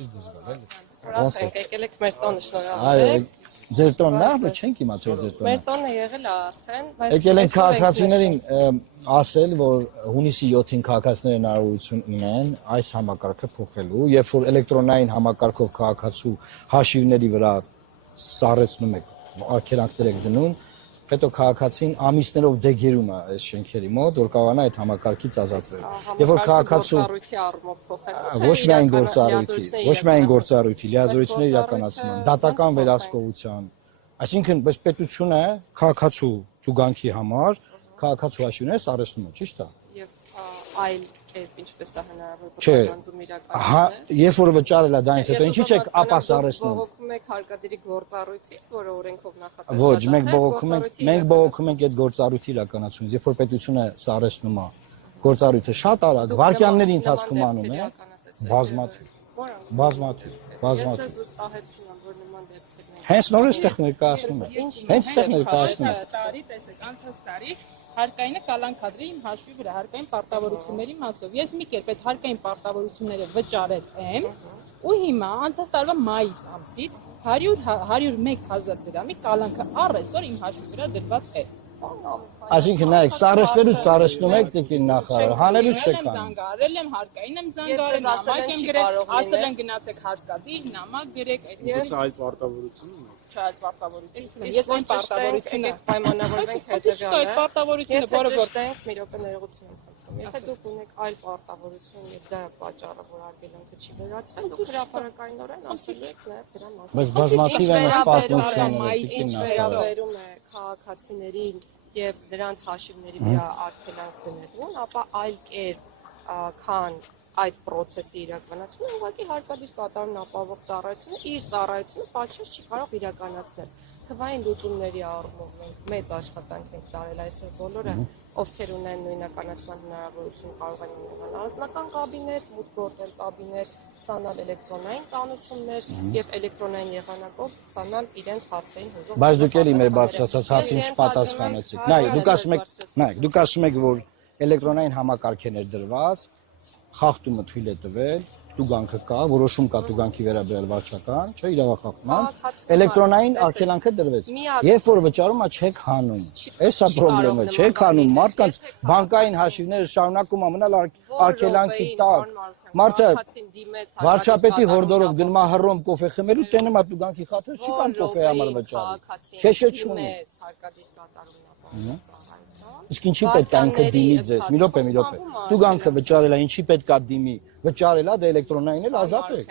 Չի դուրս գալ, Ուրախ ենք, եկել եք մեր տոնը շնորհավորեք։ Ձեր տոնն է, բայց չենք իմացել ձեր տոնը։ Մեր տոնը եղել է արդեն, բայց Եկել են քաղաքացիներին ասել, որ հունիսի 7-ին քաղաքացիները հնարավորություն ունեն այս համակարգը փոխելու, երբ որ էլեկտրոնային համակարգով քաղաքացու հաշիվների վրա սառեցնում եք, արգելանքներ եք դնում, հետո քաղաքացին ամիսներով դեգերում է այս շենքերի մոտ, որ կարողանա այդ համակարգից ազատվել։ Երբ որ քաղաքացու ոչ միայն գործառույթի, լիազորությունների իրականացման, դատական վերահսկողության, այսինքն բայց պետությունը քաղաքացու թուգանքի համար քաղաքացու հաշիվները սառեցնում է, ճիշտ է։ Եվ այլ կերպ ինչպես է հնարավոր բռնագանձում իրականացնել։ Երբ որ վճարել է դրանից հետո ինչի՞ չեք ապա սառեցնում։ Բողոքում եք հարկադիրի գործառույթից, որը օրենքով նախատեսված է։ Ոչ, մենք բողոքում ենք այդ գործառույթի իրականացումից, երբ որ պետությունը սառեցնում է գործառույթը շատ արագ, վայրկյանների ընթացքում անում է, բազմաթիվ։ Ես ձեզ վստահեցնում եմ, որ նման դեպքերներ։ Հենց նորից տեխնիկացնում է։ Հենց տեխնիկացնում է։ Տարի, տեսեք, անցած տարի հարկայինը կալանքադրի իմ հաշվի վրա հարկային պարտավորությունների մասով։ Ես մի կերպ այդ հարկային պարտավորությունները վճարել եմ ու հիմա անցած տարվա մայիս ամսից 101,000 դրամի կալանքը առ այսօր իմ հաշվի վրա դրված է։ Այսինքն նայեք, սառեցնելուց սառեցնում եք տիկին նախարար, հանելուց չեք անում։ Զանգարել եմ, հարկային եմ զանգարել, նամակ եմ գրել, ասել են գնացեք հարկադիր, նամակ գրեք, այդ այլ պարտավորություն ունի։ Չէ, այդ պարտավորությունը։ Ես այն պարտավորությունը պայմանավորվենք հետևյալը։ Այդ պարտավորությունը որը որ ենք մի րոպե ներողություն եմ խնդրում։ Եթե դուք ունեք այլ պարտավորություն եւ դա պատճառը, որ արգելանքը չի վերացվել, դուք հրապարակայինորեն ասելու եք նաեւ դրա մասին։ Բայց բազմաթիվ են պատմությունները, ինչ վերաբերում է քաղաքացիներին եւ նրանց հաշիվների վրա արգելանք դնելուն, ապա այլ կերպ քան այդ process-ի իրականացումը ուղղակի հարկադիր կատարումն ապահովող ծառայությունը իր ծառայությունը պատշաճ չի կարող իրականացնել։ Թվային լուծումների առումով մեծ աշխատանք ենք տարել այսօր բոլորը, ովքեր ունեն նույնականացման հնարավորություն կարող են ունենալ անձնական կաբինետ, մուտք գործել կաբինետ, ստանալ էլեկտրոնային ծանուցումներ եւ էլեկտրոնային եղանակով ստանալ իրենց հարցերին հուզող։ Բայց դուք էլի մեր բարձրացած հարցին չպատասխանեցիք։ Նայեք, դուք ասում եք, որ էլեկտրոնային համակարգ է ներդրված, խախտումը թույլ է տվել, տուգանքը կա, որոշում կա տուգանքի վերաբերյալ վարչական, չէ, իրավախախտման, էլեկտրոնային արգելանքը դրվեց։ Երբ որ վճարումը չեք հանում, էսա խնդրեմը, չեք հանում, մարդկանց բանկային հաշիվները շարունակում է մնալ արգելանքի տակ։ Մարդը վարչապետի հորդորով գնում է հռոմ կոֆե խմելու, տենում է տուգանքի խաթր, չի կան կոֆեի համար վճարի։ Քեշը չունի։ Իսկ ինչի պետք է ինքը դիմի ձեզ։ Մի րոպե։ Տուգանքը վճարել է, ինչի պետք է դիմի։ Վճարել է, դե էլեկտրոնային էլ ազատ է։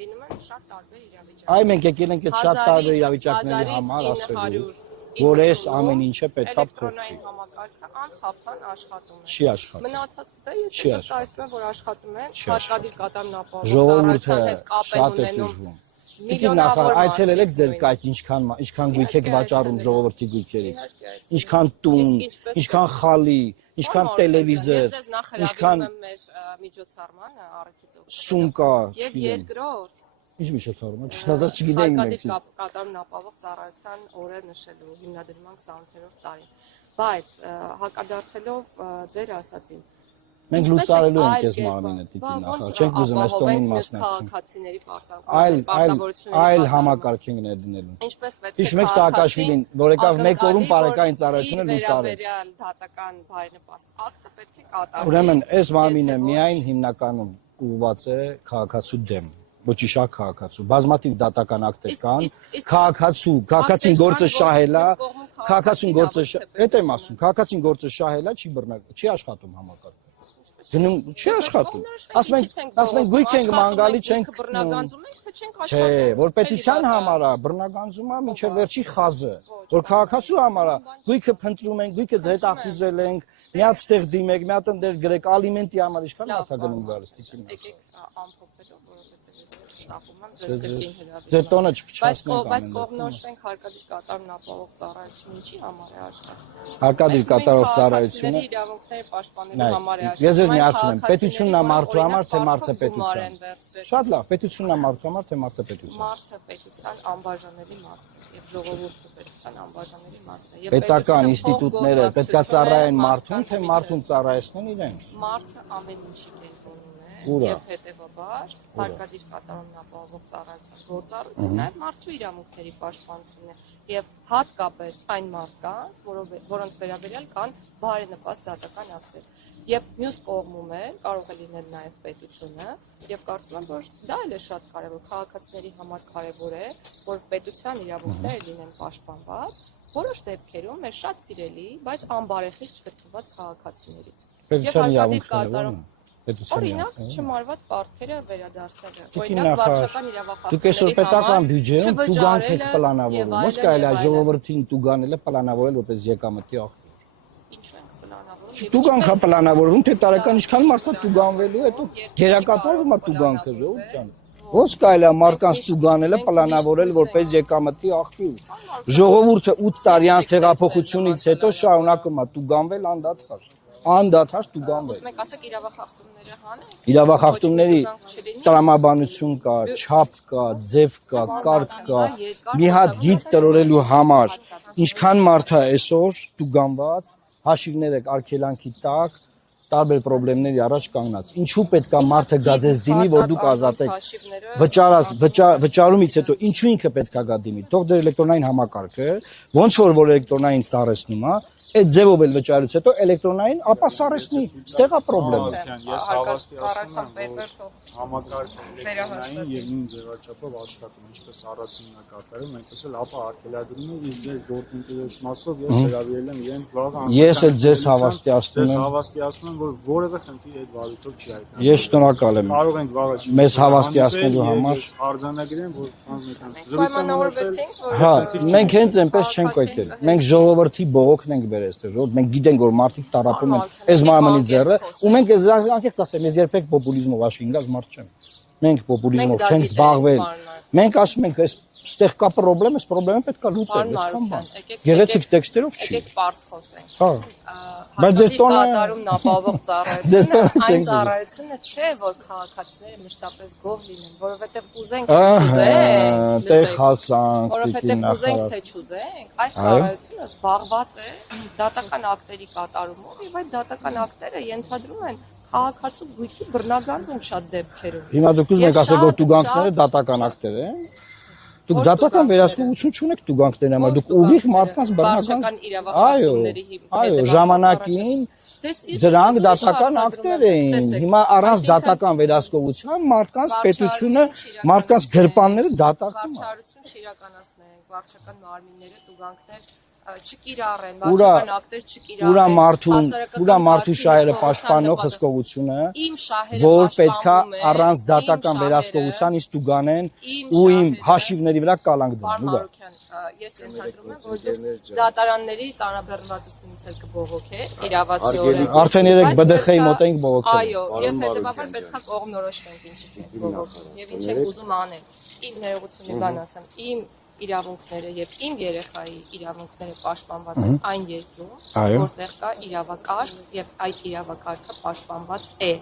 Դինում են շատ տարբեր իրավիճակներ։ Այ մենք եկել ենք այդ շատ տարբեր իրավիճակների համար ասելու, որ այս ամեն ինչը պետք է փոխվի։ Համակարգը անխափան աշխատում է։ Չի աշխատում։ Մնացածը ես վստահեցնում եմ, որ աշխատում են, հարկադիր կատարումն ապահովող ժողովուրդը հետ կապ են շատ է ունենում։ դժվում։ Տիկին նախարար, այցելել եք ձեր կայք ինչքան գույք եք վաճառում ժողովրդի գույքերից, ինչքան տուն, ինչքան խալի, ինչքան տելևիզոր, ինչքան միջոցառմանը առաքիցով։ սումկա, Եվ երկրորդ ինչ միջոցառում, չնայած չգիտեինք մենք։ Հարկադիր կատարումն ապահովող ծառայության օրը նշելու հիմնադրման 28-րդ տարին։ Բայց հակադարձելով ձեր ասածին, մենք լուծարելու ենք այս մարմինը տիկին նախարար, չենք ուզում այս տոնին մասնակցել։ Այլ համակարգ ենք ներդնելու։ Ինչպես պետք է Հիշում եք Սաակաշվիլին, որ եկավ մեկ օրում բարեկային ծառայությունը լուծարեց։ Դատական բարենպաստ ակտը պետք է կատարվի։ Ուրեմն այս մարմինը միայն հիմնականում ուղղված է քաղաքացու դեմ, ոչ իշակ քաղաքացու։ Բազմաթիվ դատական ակտեր կան, քաղաքացին գործը շահել է, քաղաքացին գործը, այդ եմ ասում, քաղաքացին գործը շահել է, չի աշխատում համակարգը։ Գնում չի աշխատում։ Ասում ենք գույք ենք մանգալի չենք բռնագանձում ենք, թե չենք աշխատում։ Չէ, որ պետության համար է, բռնագանձումը մինչև վերջի խազը, որ քաղաքացու համար է, գույքը փնտրում ենք, գույքը հետախուզել ենք, միած տեղ դիմեք, մի հատ ընդեր գրեք, ալիմենտի համար ինչքան մարդա գնում գալիս տիկին։ Եկեք ամփոփելով, որովհետև շտապում եմ ձեզ կրկին հրավիրել։ Ձեր տոնը չփչացնենք Բայց կողմնորոշվենք հարկադիր կատարումն ապահովող ծառայությունը ինչի համար է աշխատում։ Հարկադիր կատարող ծառայությունը իրավունքների պաշտպանելու համար է աշխատում։ Ես ձեզ միացնում եմ, պետությունն է մարդու համար, թե մարդը պետության։ Շատ լավ, պետությունն է մարդու համար, թե մարդը պետության։ Մարդը պետության անբաժանելի մասն է եւ ժողովուրդը պետության անբաժանելի մասն է։ Պետական ինստիտուտները պետքա ծառայեն մարդուն, թե մարդուն ծառայեցնեն իրենց։ Մարդը ամեն ինչի կենտրոնում է Ուրա։ եւ հետեւաբար հարկադիր կատարումն ապահովող ծառայության գործառույթը նաեւ մարդու իրավունքների պաշտպանությունն է եւ հատկապես այն մարդկանց, որոնց վերաբերյալ կան բարենպաստ դատական ակտեր։ Եվ մյուս կողմում է կարող է լինել նաև պետությունը, եւ կարծում եմ, որ դա էլ է շատ կարևոր, քաղաքացիների համար կարևոր է, որ պետության իրավունքները լինեն պաշտպանված, որոշ դեպքերում է շատ սիրելի, բայց անբարեխիղճ գտնված քաղաքացիներից։ Պետության իրավունքները Օրինակ, չմարված պարտքերը վերադարձնելը։ Օրինակ, վարչական իրավախախտումների դուք այսօր պետական բյուջեում տուգանք եք պլանավորում, ո՞նց կարելի է ժողովրդին տուգանել պլանավորել որպես եկամտի աղբյուր։ Ինչու ենք պլանավորում։ Տուգանք է պլանավորվում, թե տարեկան ինչքան մարդա տուգանվելու, հետո գերակատարվում է տուգանքը ժողովրդյան։ Ոնց կարելի է մարդկանց տուգանելը պլանավորել որպես եկամտի աղբյուր։ Ժողովուրդը 8 տարի անց հեղափոխությունից հետո շարունակում է տուգանվել անդադար տուգանվել։ Ուզում եք ասեք իրավախախտումները հանենք։ Իրավախախտումների տրամաբանություն կա, չափ կա, ձև կա, կարգ կա։ Մի հատ գիծ տրորելու համար ինչքան մարդ է այսօր տուգանված, հաշիվները արգելանքի տակ, տարբեր խնդիրների առաջ կանգնած։ Ինչու պետք է մարդը գազես դիմի, որ դուք ազատեք վճարումից հետո ինչու ինքը պետք է գա դիմի։ Թող դեր էլեկտրոնային համակարգը, ոնց որ էլեկտրոնային սարեցնում է, այդ ձևով էլ վճարից հետո էլեկտրոնային, ապա սարեցնի, ստեղ է խնդրեմ։ Ես հավաստիացնում եմ, որ համակարգը էլեկտրոնային եւ նույն ձևաչափով աշխատում, ինչպես առաջինն է կատարում, այնպես էլ ապա արգելադրում է իր ձեր գործընկերոջ մասով ես հրավիրել եմ իրեն բաղ Ես էլ ձեզ հավաստիացնում եմ, որ որևէ խնդիր այդ վարույթով չի այդքան։ Ես շնորհակալ եմ։ Կարող ենք վաղը Մեզ հավաստիացնելու համար արձանագրեմ, որ Պայմանավորվեցինք, Հա, մենք հենց այնպես չենք կոյտել։ Մենք ժողովրդի բողոքն ենք բերել այստեղ, ժողովուրդ, մենք գիտենք, որ մարդիկ տարապում են այս մարմնի ձեռը, ու մենք այս անկեղծ ասեմ, ես երբեք պոպուլիզմով աշկինգած մարդ չեմ։ Մենք պոպուլիզմով չենք զբաղվել։ Մենք ասում ենք, այս ստեղ կա խնդրեմ, այս խնդրեմը պետք է լուծել, այսքան բան։ Գեղեցիկ տեքստերով չի։ Եկեք պարզ խոսենք։ Հա։ Բայց ձեր տոնը կատարումն ապահովող ծառայությունը այն ծառայությունը չէ, որ քաղաքացիները մշտապես գոհ լինեն, որովհետև ուզենք թե չուզենք, տեղ հասանք, որովհետև ուզենք թե չուզենք, այս ծառայությունը զբաղված է դատական ակտերի կատարումով, եւ այդ դատական ակտերը ենթադրում են քաղաքացու գույքի բռնագանձում շատ դեպքերում։ Հիմա դուք ուզում եք ասել, որ տուգանքները դատական ակտեր են։ Դուք դատական վերահսկողություն չունեք տուգանքների համար, դուք ուղիղ մարդկանց բռնական իրավախախտումների այո, ժամանակին դրանք դատական ակտեր էին։ Հիմա առանց դատական վերահսկողության մարդկանց պետությունը, մարդկանց գրպանները դատարկում են։ Վարչարություն չիրականացնենք, վարչական մարմինները տուգանքներ չկիրառեն, վարչական ակտեր չկիրառեն։ Ուրա մարդու շահերը պաշտպանող հսկողությունը, որ պետքա առանց դատական վերահսկողության ինձ տուգանեն ու իմ հաշիվների վրա կալանք դնեն։ Ուրա։ Ես ենթադրում եմ, որ դուք դատարանների ծանրաբեռնվածությունից էլ կբողոքեք իրավացիորեն։ Արդեն երեք ԲԴԽ-ի մոտ ենք բողոքել։ Այո, եւ հետեւաբար պետքա կողմնորոշվենք ինչից ենք բողոքում եւ ինչ ենք ուզում անել։ Իմ ներողությունի բան ասեմ, իմ իրավունքները եւ իմ երեխայի իրավունքները պաշտպանված են այն երկրում, որտեղ կա իրավակարգ եւ այդ իրավակարգը պաշտպանված է։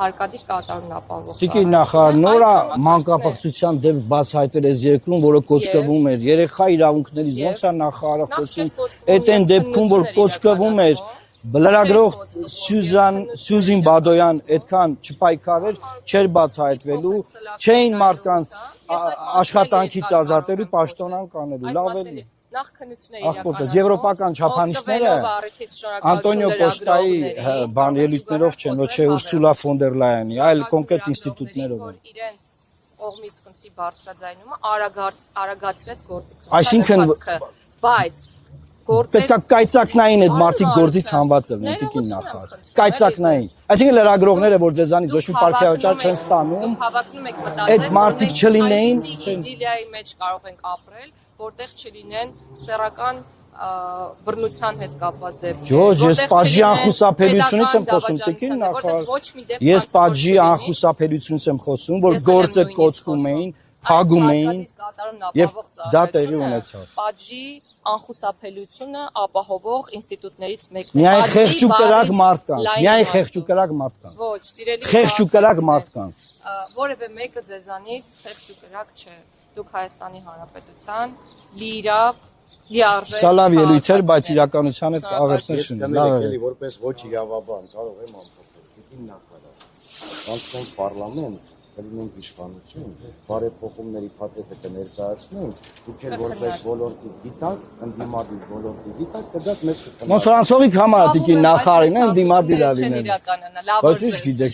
Հարկադիր կատարումն ապահովող։ Տիկին նախարար նորա մանկապարտության դեպք բացահայտել այս երկրում, որը կոչկվում էր երեխա իրավունքներից, ոնց է նախարարը խոսում, այդ դեպքում որ կոչկվում էր Լրագրող Սյուզին Բադոյան այդքան չպայքարեր, չէր բացահայտվելու, չէին մարդկանց աշխատանքից ազատելու, պաշտոնան կանելու, լավ էլի։ Նախ քննությունների իրականացում։ Եվրոպական չափանիշները Անտոնիո Կոստայի բան ելույթներով չեն, ոչ թե Ուրսուլա ֆոն դեր Լայանի, այլ կոնկրետ ինստիտուտներով են։ Իրենց կողմից խնդրի բարձրաձայնումը արագացրեց գործընթացը։ Այսինքն, բայց պետք է կայծակնային այդ մարդիկ գործից հանված լինեն, տիկին նախարար։ Կայծակնային։ Այսինքն լրագրողները, որ ձեզանից ոչ մի պարգևաճար չեն ստանում, հավակնում եք մտածել, այդ մարդիկ չլինեին, իդիլիայի մեջ կարող ենք ապրել, որտեղ չլինեն սեռական բռնության հետ կապված դեպքեր։ Ջոջ, ես պատժի անխուսափելիությունից եմ խոսում, տիկին նախարար։ Ես պատժի անխուսափելիությունից եմ խոսում, որ գործը կոծկում էին, փագում էին եւ դա տեղի ունեցավ։ Պատժի անխուսափելիությունը ապահովող ինստիտուտներից մեկն է։ Միայն խեղճ ու կրակ մարդկանց, միայն խեղճ ու կրակ մարդկանց։ Ոչ, սիրելի խեղճ ու կրակ մարդկանց։ Որևէ մեկը ձեզանից խեղճ ու կրակ չէ։ Դուք Հայաստանի Հանրապետության լիիրավ, լիարժեք։ Սա լավ ելույթ էր, բայց իրականության հետ աղերսներ չունի։ Ես կներեք էլի որպես ոչ իրավաբան կարող եմ ամփոփել։ Տիկին նախարար։ անցնենք պարլամենտ, կլինենք իշխանություն, բարեփոխումների փաթեթը կներկայացնենք, դուք էլ որպես ոլորտի գիտակ, ընդդիմադիր ոլորտի գիտակ, կգաք մեզ կքննարկեք։ Ոնց որ անցողիկ համարտիկի նախարարին են ընդդիմադիր չեն ավինել։ իրականանա, լավ Բայց որ ի՞նչ գիտեք։